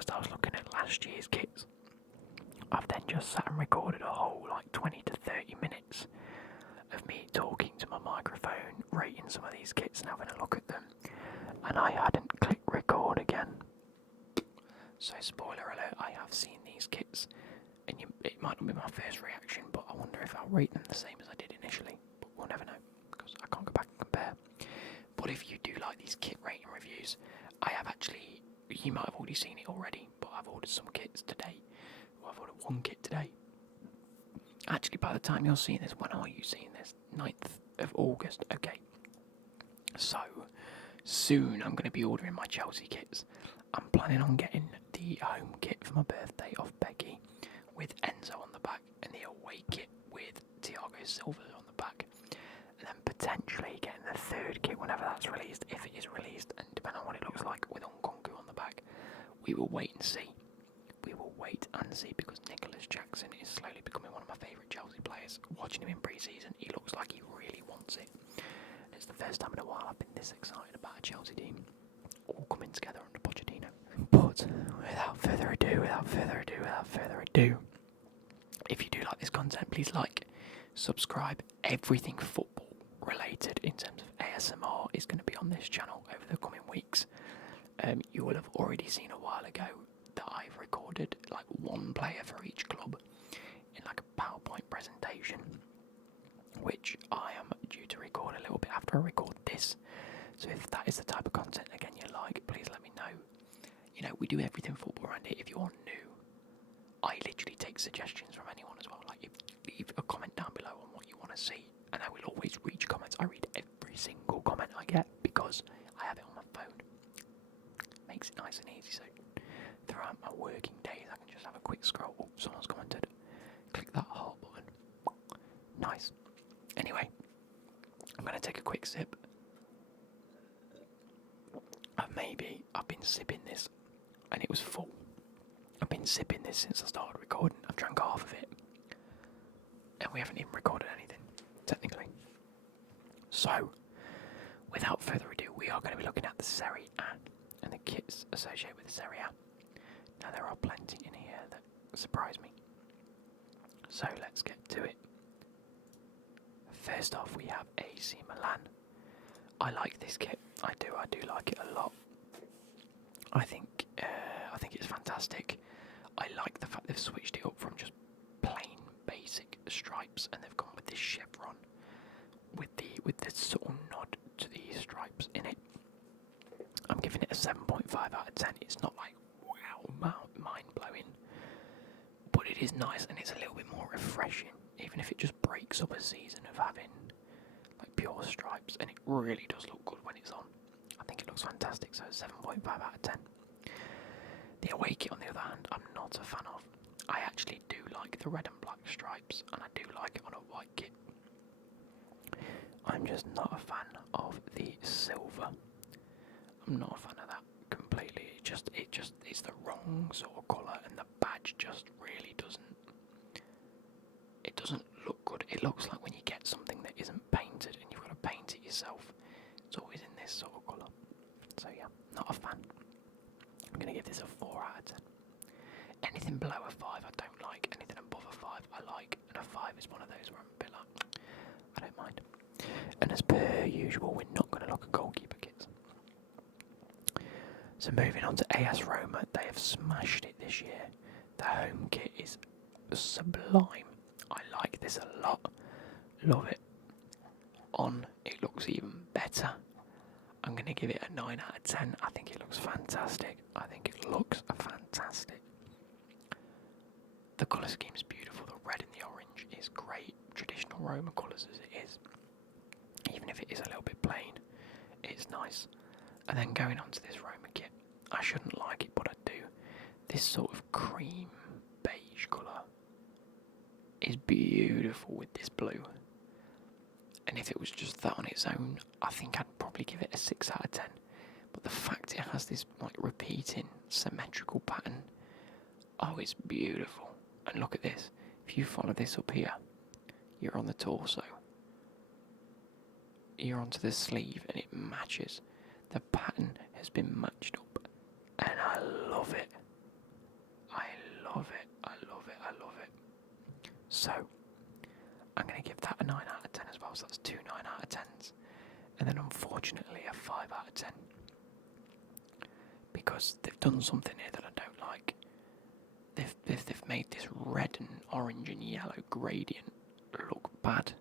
whilst I was looking at last year's kits, I've then just sat and recorded a whole 20 to 30 minutes of me talking to my microphone, rating some of these kits and having a look at them, and I hadn't clicked record again. So spoiler alert, I have seen these kits, and it might not be my first reaction, but I wonder if I'll rate them the same as I did initially, but we'll never know, because I can't go back and compare. But if you do like these kit rating reviews, I have actually, you might have already seen it already, but I've ordered some kits today. Well, I've ordered one kit today. Actually, by the time you're seeing this, when are you seeing this? 9th of August, okay. So, soon I'm going to be ordering my Chelsea kits. I'm planning on getting the home kit for my birthday of Becky with Enzo on the back, and the away kit with Thiago Silva on the back. And then potentially getting the third kit whenever that's released, if it is released, and depending on what it looks like with Nkunku on the back. We will wait and see. We will wait and see, because Nicholas Jackson is slowly becoming one of my favourite Chelsea players. Watching him in pre-season, he looks like he really wants it. And it's the first time in a while I've been this excited about a Chelsea team all coming together under Pochettino. But without further ado, if you do like this content, please like, subscribe. Everything football related in terms of ASMR is going to be on this channel over the coming weeks. You will have already seen a while ago that I've recorded one player for each club in a PowerPoint presentation, which I am due to record a little bit after I record this. So if that is the type of content again you like, please let me know. You know, we do everything football around here. If you're new, I literally take suggestions from anyone as well. Leave a comment down below on what you want to see, and I will always read comments. I read every single comment I get because I have it on my phone. Makes it nice and easy, so throughout my working days I can just have a quick scroll. Oh, someone's commented. Click that heart button. Nice. Anyway, I'm going to take a quick sip. I've been sipping this, and it was full. I've been sipping this since I started recording. I've drank half of it, and we haven't even recorded anything, technically. So, without further ado, we are going to be looking at the Serie A and the kits associated with the Serie A. Now, there are plenty in here that surprise me. So, let's get to it. First off, we have AC Milan. I like this kit. I do like it a lot. I think it's fantastic. I like the fact they've switched it up from just plain basic stripes, and they've gone with this chevron with the sort of nod to the stripes in it. I'm giving it a 7.5 out of 10. It's not wow, mind blowing, but it is nice, and it's a little bit more refreshing, even if it just breaks up a season of having pure stripes, and it really does look good when it's on. I think it looks fantastic, so 7.5 out of 10. The away kit, on the other hand, I'm not a fan of. I actually do like the red and black stripes, and I do like it on a white kit. I'm just not a fan of the silver. I'm not a fan of that completely. It's the wrong sort of colour, and the badge just really doesn't look good. It looks like when you get something that isn't painted and you've got to paint it yourself. It's always in this sort of colour. So yeah, not a fan. I'm going to give this a 4 out of 10. Anything below a 5 I don't like. Anything above a 5 I like. And a 5 is one of those where I'm a bit like, I don't mind. And as per usual, we're not going to look at goalkeeper kits. So moving on to AS Roma, they have smashed it this year. The home kit is sublime. I like this a lot. Love it. On, it looks even better. I'm going to give it a 9 out of 10. I think it looks fantastic. The colour scheme is beautiful. The red and the orange is great. Traditional Roma colours as it is. Even if it is a little bit plain, it's nice. And then going on to this Roma kit, I shouldn't like it, but I do. This sort of cream beige colour is beautiful with this blue. And if it was just that on its own, I think I'd probably give it a 6 out of 10. But the fact it has this repeating symmetrical pattern, oh, it's beautiful. And look at this. If you follow this up here, you're on the torso. You're onto the sleeve, and it matches. The pattern has been matched up, and I love it. So I'm going to give that a 9 out of 10 as well, so that's 2 9 out of 10s. And then unfortunately a 5 out of 10. Because they've done something here that I don't like. They've made this red and orange and yellow gradient look bad.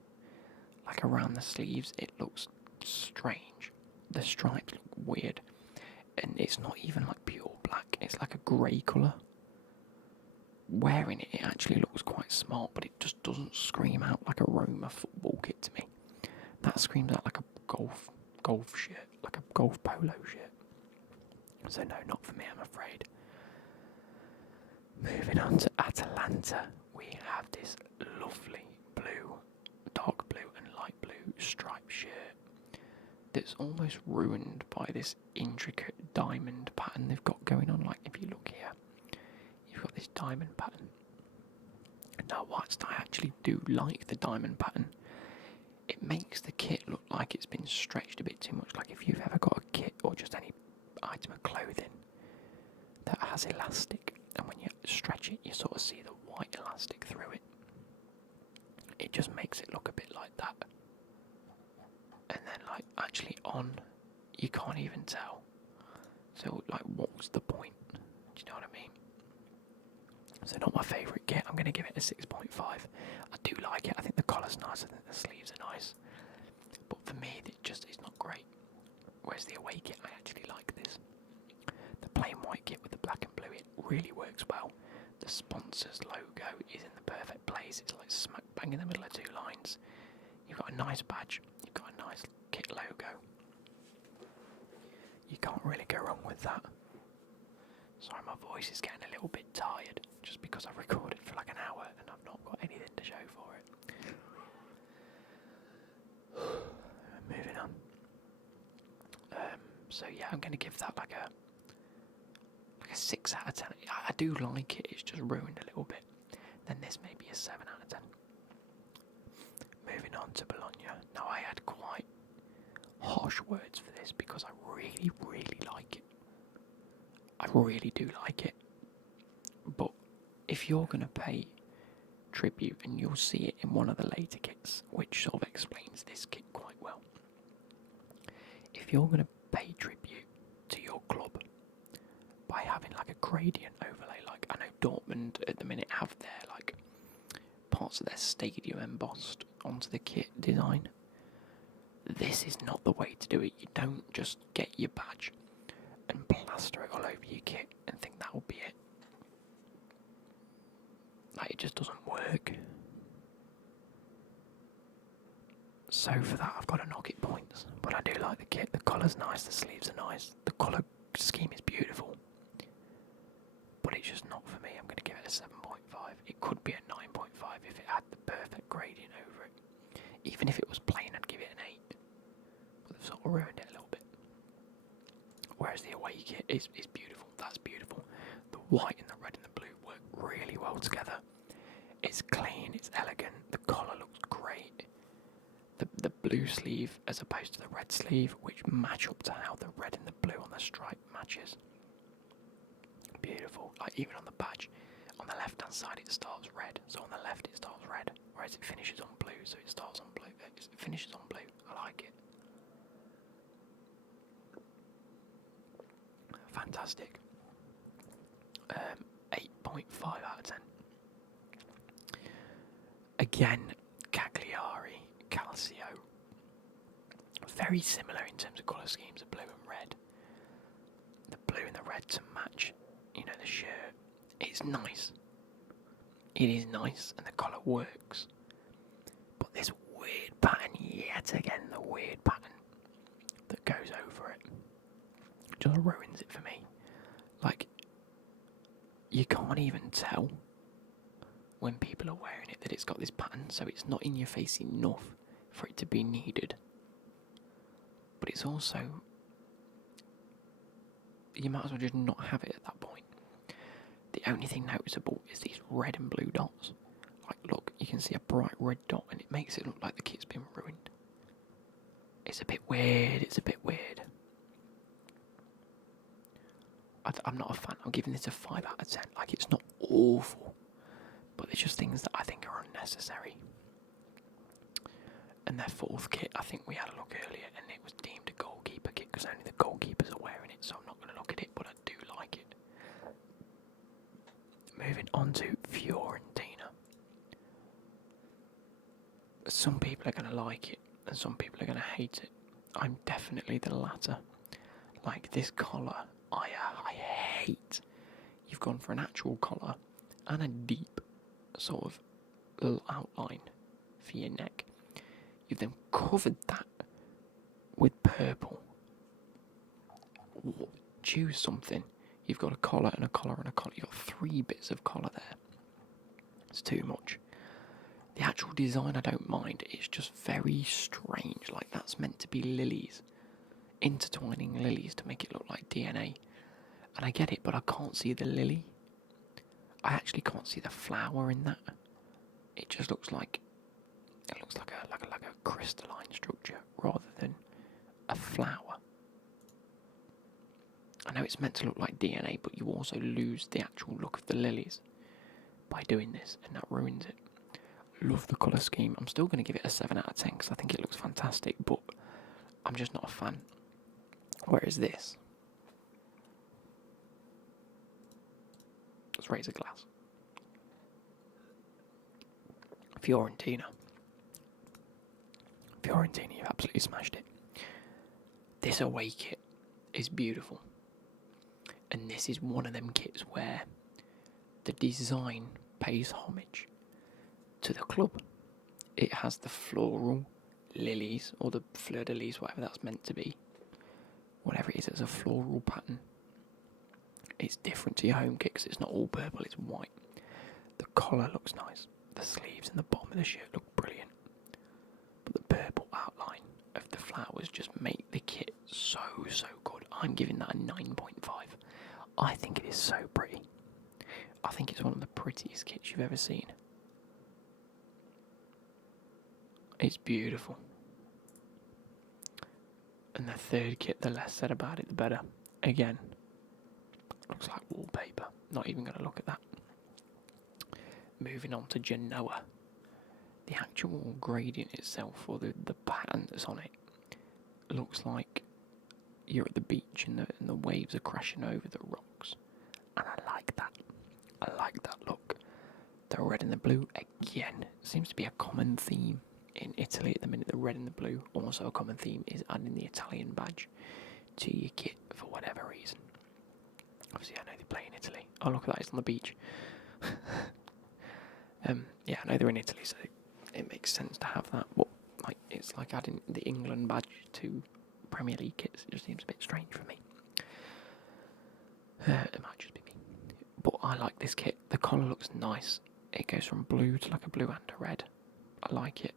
Like around the sleeves it looks strange. The stripes look weird. And it's not even like pure black, it's like a grey colour. Wearing it, it actually looks quite smart, but it just doesn't scream out like a Roma football kit to me. That screams out like a golf shirt, like a golf polo shirt. So no, not for me, I'm afraid. Moving on to Atalanta, we have this lovely blue, dark blue and light blue striped shirt that's almost ruined by this intricate diamond pattern they've got going on. Like if you look here, you've got this diamond pattern. Now whilst I actually do like the diamond pattern, it makes the kit look like it's been stretched a bit too much. Like if you've ever got a kit or just any item of clothing that has elastic, and when you stretch it you sort of see the white elastic through it, it just makes it look a bit like that. And then like actually on, you can't even tell. So like what was the point? Do you know what I mean? So not my favourite kit. I'm going to give it a 6.5. I do like it. I think the collar's nice. I think the sleeves are nice. But for me, it's not great. Whereas the away kit, I actually like this. The plain white kit with the black and blue, it really works well. The sponsor's logo is in the perfect place. It's like smack bang in the middle of two lines. You've got a nice badge. You've got a nice kit logo. You can't really go wrong with that. Sorry, my voice is getting a little bit tired just because I've recorded for like an hour and I've not got anything to show for it. Moving on. So yeah, I'm going to give that like a 6 out of 10. I do like it, it's just ruined a little bit. Then this may be a 7 out of 10. Moving on to Bologna. Now I had quite harsh words for this because I really, really like it. I really do like it. But if you're going to pay tribute, and you'll see it in one of the later kits, which sort of explains this kit quite well. If you're going to pay tribute to your club by having like a gradient overlay, like I know Dortmund at the minute have their like parts of their stadium embossed onto the kit design, this is not the way to do it. You don't just get your badge and plaster it all over your kit and think that will be it. Like, it just doesn't work. So for that I've got to knock it points. But I do like the kit. The colour's nice, the sleeves are nice, the colour scheme is beautiful. But it's just not for me. I'm going to give it a 7.5. It could be a 9.5 if it had the perfect gradient over it. Even if it was plain, I'd give it an 8. But they've sort of ruined it a little bit. Whereas the away kit is beautiful. That's beautiful. The white and the red and the blue work really well together. It's clean, it's elegant, the collar looks great. The blue sleeve as opposed to the red sleeve, which match up to how the red and the blue on the stripe matches. Beautiful. Like even on the badge, on the left hand side it starts red, so on the left it starts red, whereas it finishes on blue, so it starts on blue. It finishes on blue. I like it. Fantastic. 8.5 out of 10. Again, Cagliari, Calcio. Very similar in terms of colour schemes of blue and red. The blue and the red to match, the shirt. It's nice. It is nice and the colour works. But this weird pattern, yet again, the weird pattern that goes over it just ruins it for me. Like, you can't even tell when people are wearing it that it's got this pattern, so it's not in your face enough for it to be needed. But it's also, you might as well just not have it at that point. The only thing noticeable is these red and blue dots. Like, look, you can see a bright red dot and it makes it look like the kit's been ruined. It's a bit weird, I'm not a fan. I'm giving this a 5 out of 10. Like, it's not awful, but there's just things that I think are unnecessary. And their fourth kit, I think we had a look earlier, and it was deemed a goalkeeper kit because only the goalkeepers are wearing it, so I'm not going to look at it, but I do like it. Moving on to Fiorentina. Some people are going to like it, and some people are going to hate it. I'm definitely the latter. Like this collar, I hate. You've gone for an actual collar and a deep sort of little outline for your neck. You've then covered that with purple. Choose something. You've got a collar and a collar and a collar. You've got 3 bits of collar there. It's too much. The actual design I don't mind. It's just very strange. Like that's meant to be lilies. Intertwining lilies to make it look like DNA. And I get it, but I can't see the lily. I actually can't see the flower in that. It just looks like a crystalline structure rather than a flower. I know it's meant to look like DNA, but you also lose the actual look of the lilies by doing this, and that ruins it. Love the colour scheme. I'm still going to give it a 7 out of 10 because I think it looks fantastic, but I'm just not a fan. Whereas this, let's raise a glass. Fiorentina, you've absolutely smashed it. This away kit is beautiful. And this is one of them kits where the design pays homage to the club. It has the floral lilies, or the fleur-de-lis, whatever that's meant to be. Whatever it is, it's a floral pattern. It's different to your home kit because it's not all purple, it's white. The collar looks nice. The sleeves and the bottom of the shirt look brilliant. But the purple outline of the flowers just make the kit so good. I'm giving that a 9.5. I think it is so pretty. I think it's one of the prettiest kits you've ever seen. It's beautiful. And the third kit, the less said about it, the better. Again, looks like wallpaper. Not even going to look at that. Moving on to Genoa. The actual gradient itself, or the pattern that's on it, looks like you're at the beach and the waves are crashing over the rocks. And I like that. I like that look. The red and the blue, again, seems to be a common theme in Italy at the minute. The red and the blue. Also a common theme is adding the Italian badge to your kit for whatever reason. Obviously, I know they play in Italy. Oh, look at that, it's on the beach. Yeah, I know they're in Italy, so it makes sense to have that. But it's like adding the England badge to Premier League kits. It just seems a bit strange for me. It might just be me. But I like this kit. The collar looks nice. It goes from blue to like a blue and a red. I like it.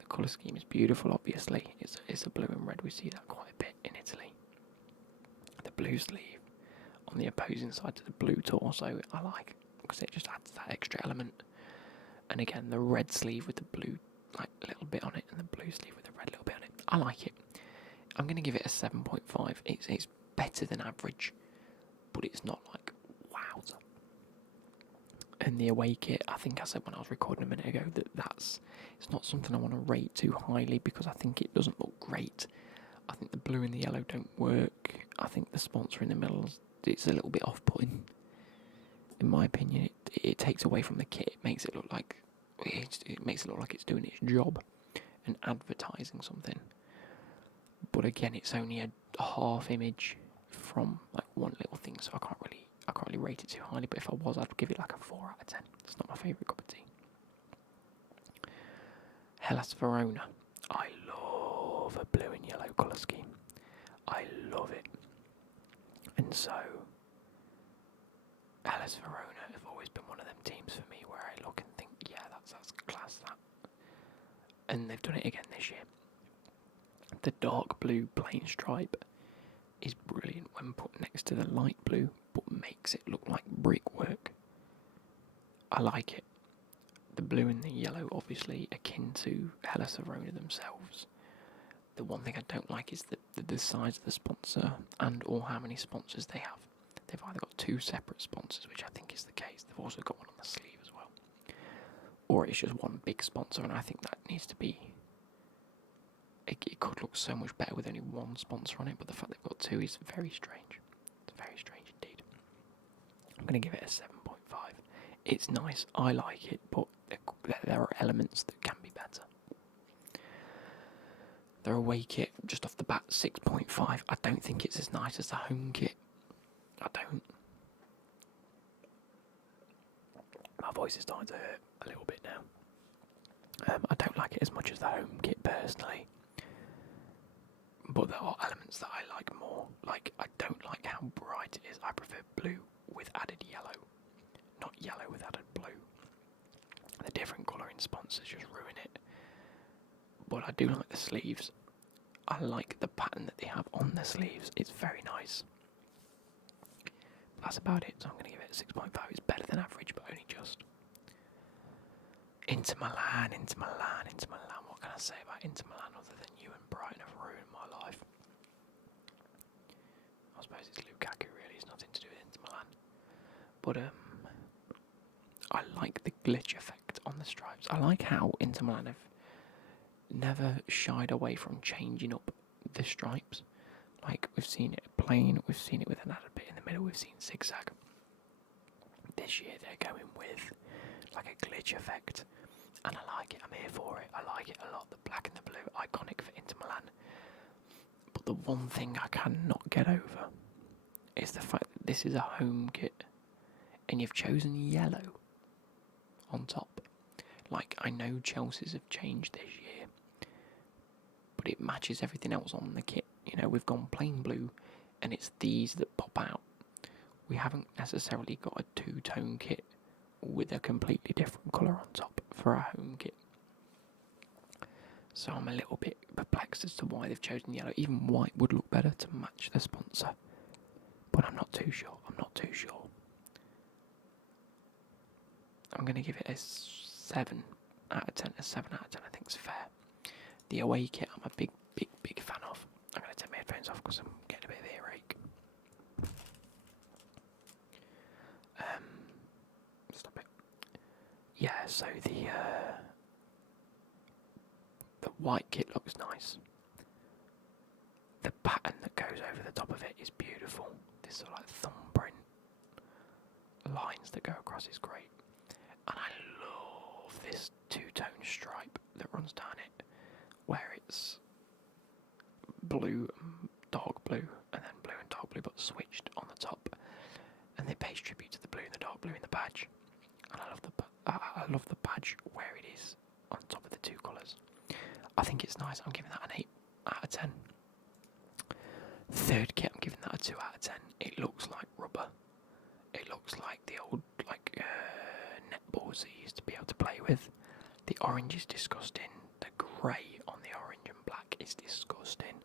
The colour scheme is beautiful, obviously. It's a blue and red. We see that quite a bit in Italy. The blue sleeve on the opposing side to the blue torso, I like, because it just adds that extra element. And again, the red sleeve with the blue like little bit on it, and the blue sleeve with the red little bit on it. I like it. I'm going to give it a 7.5. It's better than average, but it's not like wowza. And the away kit, I think I said when I was recording a minute ago it's not something I want to rate too highly because I think it doesn't look great. I think the blue and the yellow don't work. I think the sponsor in the middle, it's a little bit off-putting. In my opinion, it takes away from the kit. It makes it look like it's doing its job and advertising something. But again, it's only a half image from like one little thing, so I can't really rate it too highly. But if I was, I'd give it like a 4 out of 10. It's not my favourite cup of tea. Hellas Verona. I love a blue and yellow colour scheme. I love it. And so Hellas Verona have always been one of them teams for me where I look and think, yeah, that's class, that. And they've done it again this year. The dark blue plain stripe is brilliant when put next to the light blue, but makes it look like brickwork. I like it. The blue and the yellow, obviously, akin to Hellas Verona themselves. The one thing I don't like is the size of the sponsor and or how many sponsors they have. They've either got 2 separate sponsors, which I think is the case. They've also got one on the sleeve as well. or it's just one big sponsor, and I think that needs to be. It could look so much better with only one sponsor on it, but the fact they've got two is very strange. It's very strange indeed. I'm going to give it a 7.5. It's nice, I like it, but there are elements that can be better. Their away kit, just off the bat, 6.5. I don't think it's as nice as the home kit. I don't. My voice is starting to hurt a little bit now. I don't like it as much as the home kit personally. But there are elements that I like more. Like, I don't like how bright it is. I prefer blue with added yellow, not yellow with added blue. The different colouring sponsors just ruin it. But I do like the sleeves. I like the pattern that they have on the sleeves. It's very nice. That's about it, so I'm going to give it a 6.5. It's better than average, but only just. Inter Milan. What can I say about Inter Milan other than you and Brighton have ruined my life? I suppose it's Lukaku really, it's nothing to do with Inter Milan. But I like the glitch effect on the stripes. I like how Inter Milan have never shied away from changing up the stripes. Like, we've seen it plain, we've seen it with an added bit in the middle, we've seen zigzag. This year they're going with like a glitch effect, and I like it, I'm here for it, I like it a lot. The black and the blue, iconic for Inter Milan. But the one thing I cannot get over is the fact that this is a home kit, and you've chosen yellow on top. Like, I know Chelsea's have changed this year, but it matches everything else on the kit. You know, we've gone plain blue, and it's these that pop out. We haven't necessarily got a two-tone kit with a completely different colour on top for our home kit. So I'm a little bit perplexed as to why they've chosen yellow. Even white would look better to match the sponsor, but I'm not too sure. I'm going to give it a 7 out of 10. A 7 out of 10 I think is fair. The away kit I'm a big fan of. I'm going to take my headphones off because I'm getting a bit of earache. Stop it. Yeah, so the white kit looks nice. The pattern that goes over the top of it is beautiful. This sort of like thumbprint lines that go across is great. And I love this two-tone stripe that runs down it, where it's blue and dark blue, and then blue and dark blue, but switched on the top. And they pay tribute to the blue and the dark blue in the badge. And I love the badge where it is on top of the two colours. I think it's nice. I'm giving that an 8 out of 10. Third kit, I'm giving that a 2 out of 10. It looks like rubber. It looks like the old netballs that you used to be able to play with. The orange is disgusting. The grey on the orange and black is disgusting.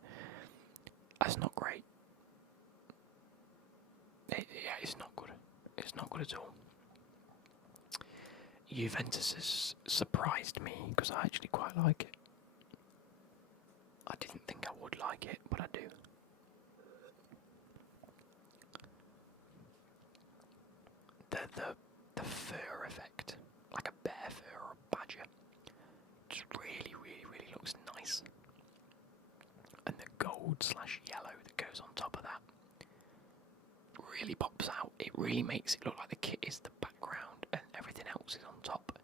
That's not great. It's not good. It's not good at all. Juventus has surprised me because I actually quite like it. I didn't think I would like it, but I do. The fur effect, like a bear fur or a badger, just really looks nice. And the gold/yellow that goes on top of that really pops out. It really makes it look like the kit is the background and everything else is on top.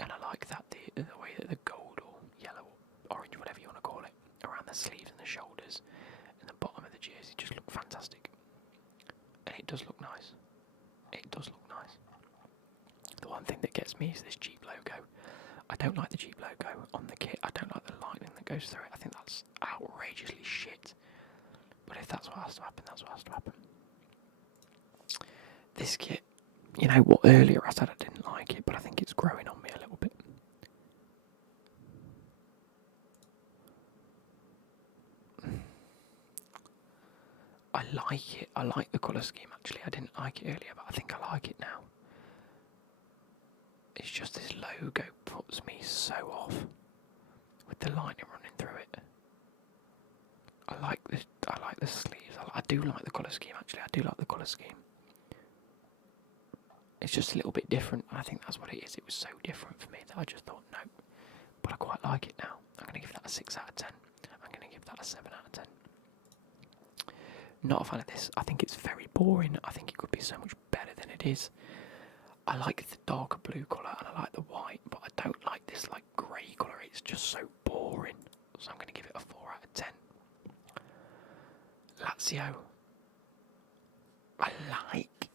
And I like that, the way that the gold or yellow or orange, whatever you want to call it, around the sleeves and the shoulders and the bottom of the jersey just look fantastic. And it does look nice. It does look nice. The one thing that gets me is this Jeep logo. I don't like the Jeep logo on the kit. I don't like the lightning that goes through it. I think that's outrageously shit. But if that's what has to happen, that's what has to happen. This kit, you know what, earlier I said I didn't like it, but I think it's growing on me a little bit. I like it. I like the colour scheme actually. I didn't like it earlier, but I think I like it now. It's just this logo puts me so off with the lightning running through it. I like the sleeves. I do like the colour scheme actually. I do like the colour scheme. It's just a little bit different. I think that's what it is. It was so different for me that I just thought, no. But I quite like it now. I'm going to give that a 6 out of 10. I'm going to give that a 7 out of 10. Not a fan of this. I think it's very boring. I think it could be so much better than it is. I like the darker blue colour and I like the white, but I don't like this like grey colour. It's just so boring. So I'm going to give it a 4 out of 10. Lazio. I like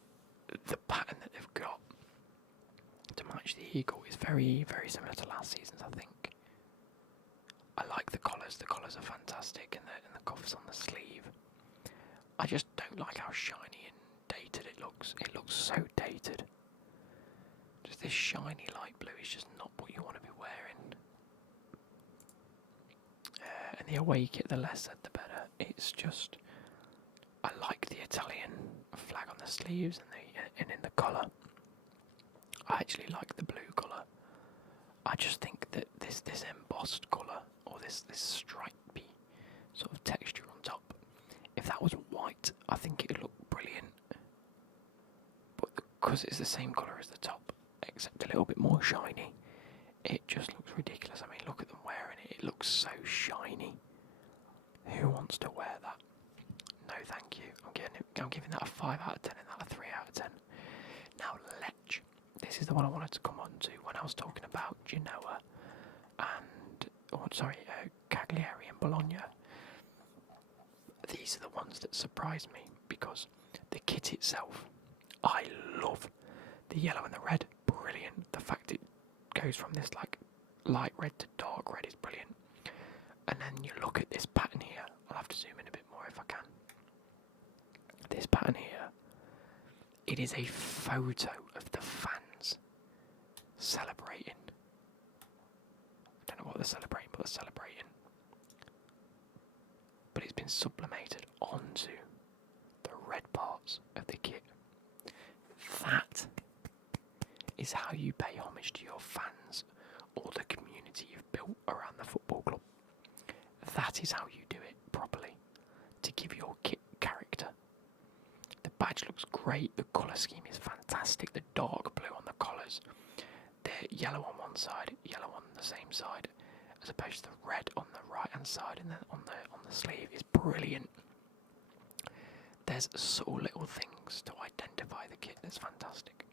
the pattern that they've got to match the eagle. It's very, very similar to last season's, I think. I like the collars. The collars are fantastic, and the cuffs on the sleeve. I just don't like how shiny and dated it looks. It looks so dated. Just this shiny light blue is just not what you want to be wearing. And the away kit, the less said the better. It's just, I like the Italian flag on the sleeves and in the collar. I actually like the blue colour. I just think that this embossed colour, or this stripy sort of texture on top, if that was white, I think it would look brilliant. But because it's the same colour as the top, except a little bit more shiny, it just looks ridiculous. I mean, look at them wearing it. It looks so shiny. Who wants to wear that? No, thank you. I'm giving that a 5 out of 10 and that a 3 out of 10. Now, Lech. This is the one I wanted to come on to when I was talking about Genoa and, Cagliari and Bologna. These are the ones that surprised me because the kit itself, I love the yellow and the red. Brilliant. The fact it goes from this like light red to dark red is brilliant. And then you look at this pattern here. I'll have to zoom in a bit more if I can. This pattern here, it is a photo of the fans celebrating. I don't know what they're celebrating, but they're celebrating. But it's been sublimated onto the red parts of the kit. That is how you pay homage to your fans or the community you've built around the football club. That is how you do it properly, to give your kit character. The badge looks great, the colour scheme is fantastic, the dark blue on the collars, the yellow on one side, yellow on the same side, as opposed to the red on the right hand side, and then on the sleeve is brilliant. There's subtle little things to identify the kit that's fantastic.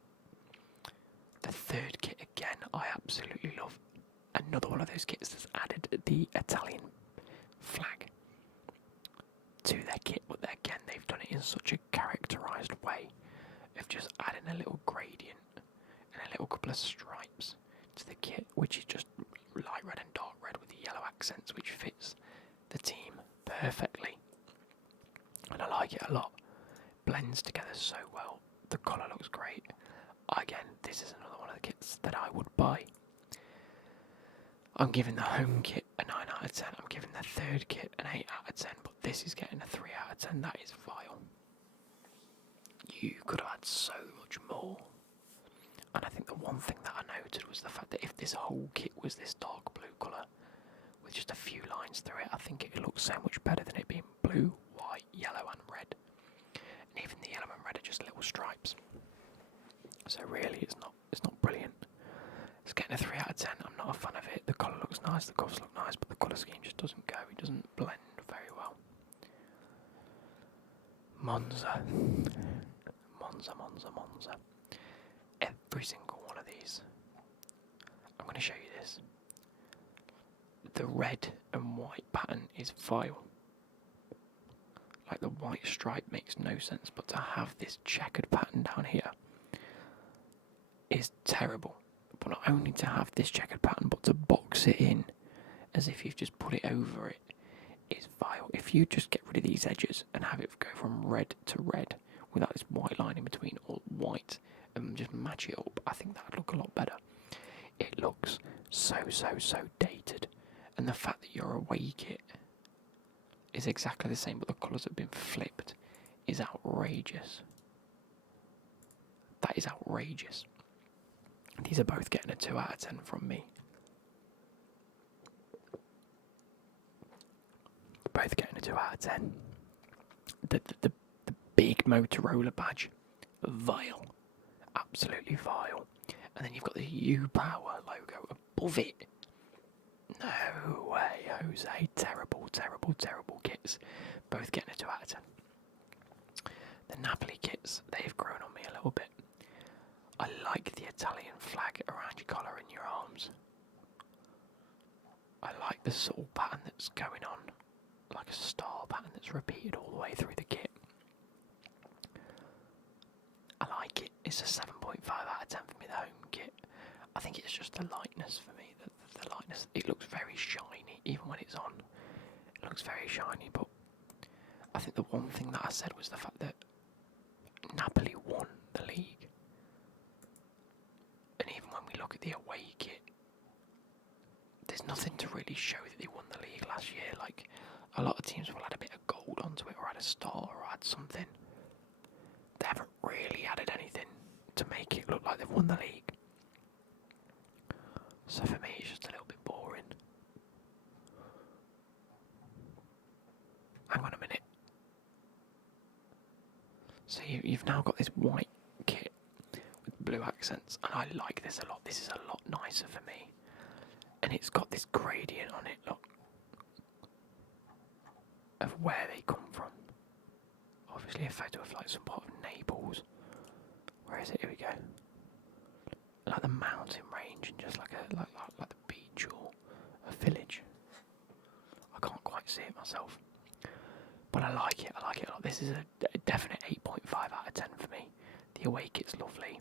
The third kit again, I absolutely love. Another one of those kits that's added the Italian flag to their kit, but again they've done it in such a characterised way of just adding a little gradient and a little couple of stripes to the kit, which is just light red and dark red with the yellow accents, which fits the team perfectly. And I like it a lot. Blends together so well. The colour looks great. Again, this is another one of the kits that I would buy. I'm giving the home kit a 9 out of 10. I'm giving the third kit an 8 out of 10, but this is getting a 3 out of 10. That is vile. You could have had so much more. And I think the one thing that I noted was the fact that if this whole kit was this dark blue colour with just a few lines through it, I think it looks so much better than it being blue, white, yellow and red. And even the yellow and red are just little stripes. So really it's not brilliant. It's getting a 3 out of 10. I'm not a fan of it. The colour looks nice, the cuffs look nice, but the colour scheme just doesn't go. It doesn't blend very well. Monza. Every single one of these. I'm going to show you this. The red and white pattern is vile. Like the white stripe makes no sense, but to have this checkered pattern down here is terrible. But not only to have this checkered pattern, but to box it in as if you've just put it over it is vile. If you just get rid of these edges and have it go from red to red without this white line in between, or white, and just match it up, I think that would look a lot better. It looks so dated, and the fact that your away kit is exactly the same but the colours have been flipped is outrageous. That is outrageous. These are both getting a 2 out of 10 from me. Both getting a 2 out of 10. The big Motorola badge, vile. absolutely vile. And then you've got the U-Power logo above it. No way, Jose. Terrible, terrible, terrible kits. Both getting a 2 out of 10. The Napoli kits, they've grown on me a little bit. I like the Italian flag around your collar and your arms. I like the sort pattern that's going on, like a star pattern that's repeated all the way through the kit. I like it. It's a 7.5 out of 10 for me, the home kit. I think it's just the lightness for me. The lightness. It looks very shiny, even when it's on. It looks very shiny, but I think the one thing that I said was the fact that Napoli won the league. And even when we look at the away kit, there's nothing to really show that they won the league last year. Like, a lot of teams will add a bit of gold onto it, or add a star, or add something. They haven't really added anything to make it look like they've won the league. So for me, it's just a little bit boring. Hang on a minute. So you've now got this white kit with blue accents, and I like this a lot. This is a lot nicer for me. And it's got this gradient on it, look, of where they come from. Obviously a photo of like some part of Naples. Where is it? Here we go. Like the mountain range and just like the beach or a village. I can't quite see it myself. But I like it a lot. This is a definite 8.5 out of 10 for me. The away kit's lovely.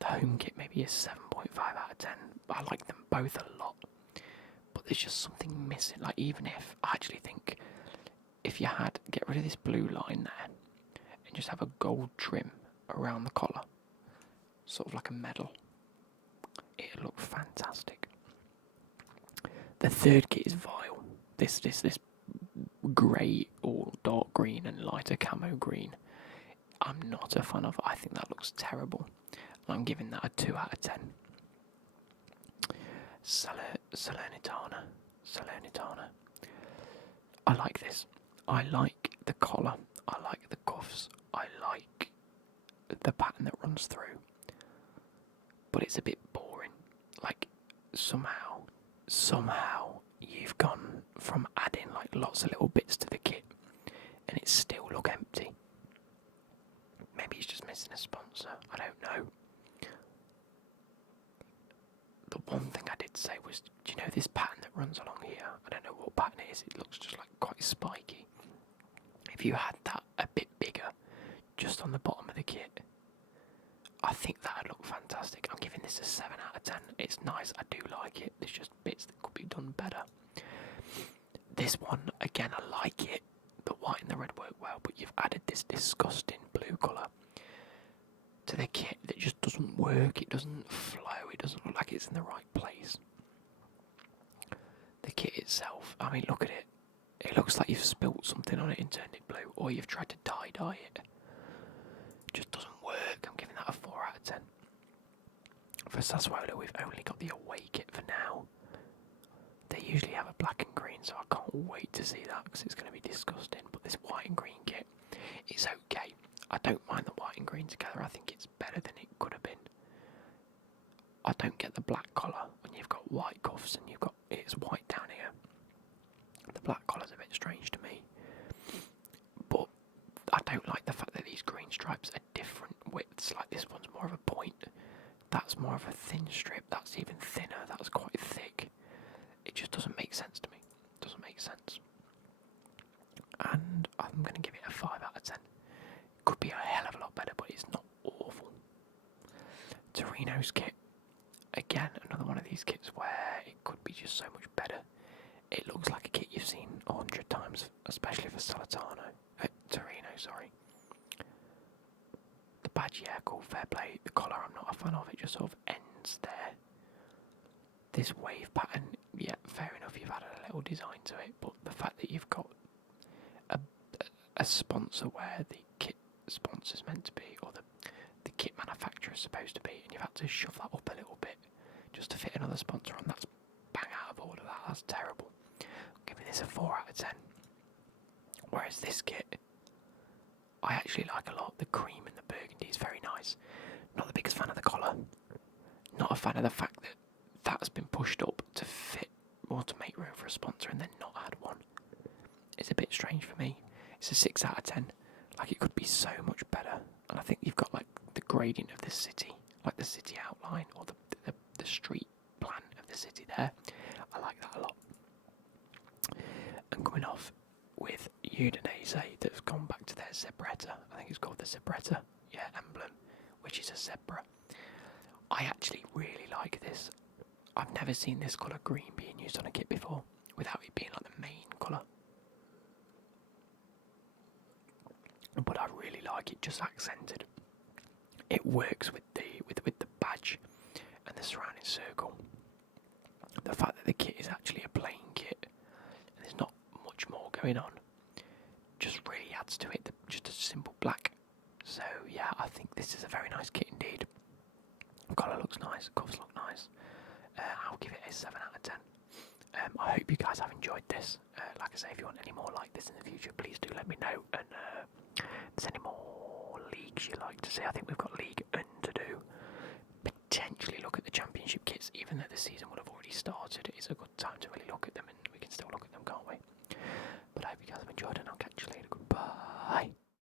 The home kit maybe is 7.5 out of 10. I like them both a lot. But there's just something missing. Like, even if, I actually think, if you get rid of this blue line there, and just have a gold trim around the collar, sort of like a medal, it'll look fantastic. The third kit is vile. This grey or dark green and lighter camo green, I'm not a fan of. I think that looks terrible. I'm giving that a 2 out of 10. Salernitana. I like this. I like the collar. I like the cuffs. I like the pattern that runs through. But it's a bit boring. Like, somehow you've gone from adding like lots of little bits to the kit and it still look empty. Maybe it's just missing a sponsor. I don't know. The one thing I did say was, do you know this pattern that runs along here? I don't know what pattern it is. It looks just like quite spiky. If you had that a bit bigger, just on the bottom of the kit, I think that'd look fantastic. I'm giving this a 7 out of 10. It's nice. I do like it. There's just bits that could be done better. This one, again, I like it. The white and the red work well, but you've added this disgusting blue colour to the kit that just doesn't work. It doesn't flow. It doesn't look like it's in the right place. The kit itself, I mean, look at it. It looks like you've spilt something on it and turned it blue, or you've tried to dye it. It just doesn't work. I'm giving that a 4 out of 10. For Sassuolo, we've only got the away kit for now. They usually have a black and green, so I can't wait to see that because it's going to be disgusting. But this white and green kit is okay. I don't mind the white and green together. I think it's better than it could have been. I don't get the black collar when you've got white cuffs and it's white down here. The black collar's a bit strange to me. But I don't like the fact that these green stripes are different widths. Like, this one's more of a point. That's more of a thin strip. That's even thinner. That's quite thick. It just doesn't make sense to me. It doesn't make sense. And I'm going to give it a 5 out of 10. Could be a hell of a lot better, but it's not awful. Torino's kit. Again, another one of these kits where it could be just so much better. It looks like a kit you've seen 100 times, especially for Torino, sorry. The badge, yeah, cool, fair play. The collar, I'm not a fan of. It just sort of ends there. This wave pattern, yeah, fair enough, you've added a little design to it, but the fact that you've got a sponsor where the kit sponsor's meant to be, or the kit manufacturer's supposed to be, and you've had to shove that up a little bit just to fit another sponsor on, that's bang out of order. That's terrible. I'm giving this a 4 out of 10. Whereas this kit, I actually like a lot. The cream and the burgundy is very nice. Not the biggest fan of the collar. Not a fan of the fact that that's been pushed up to fit or to make room for a sponsor and then not had one. It's a bit strange for me. It's a 6 out of 10. Like, it could be so much better. And I think you've got like the gradient of the city, like the city outline or the street plan of the city there. I like that a lot. And coming off with Udinese, that's gone back to their Zebretta. I think it's called the Zebretta, emblem, which is a zebra. I actually really like this. I've never seen this colour green being used on a kit before, without it being like the main colour. But I really like it, just accented. It works with the badge and the surrounding circle. The fact that the kit is actually a plain kit and there's not much more going on just really adds to it. Just a simple black. So yeah, I think this is a very nice kit indeed. The colour looks nice, cuffs look nice. I'll give it a 7 out of 10. I hope you guys have enjoyed this. Like I say, if you want any more like this in the future, please do let me know. And if there's any more leagues you'd like to see, I think we've got League One to do. Potentially look at the Championship kits, even though the season would have already started. It's a good time to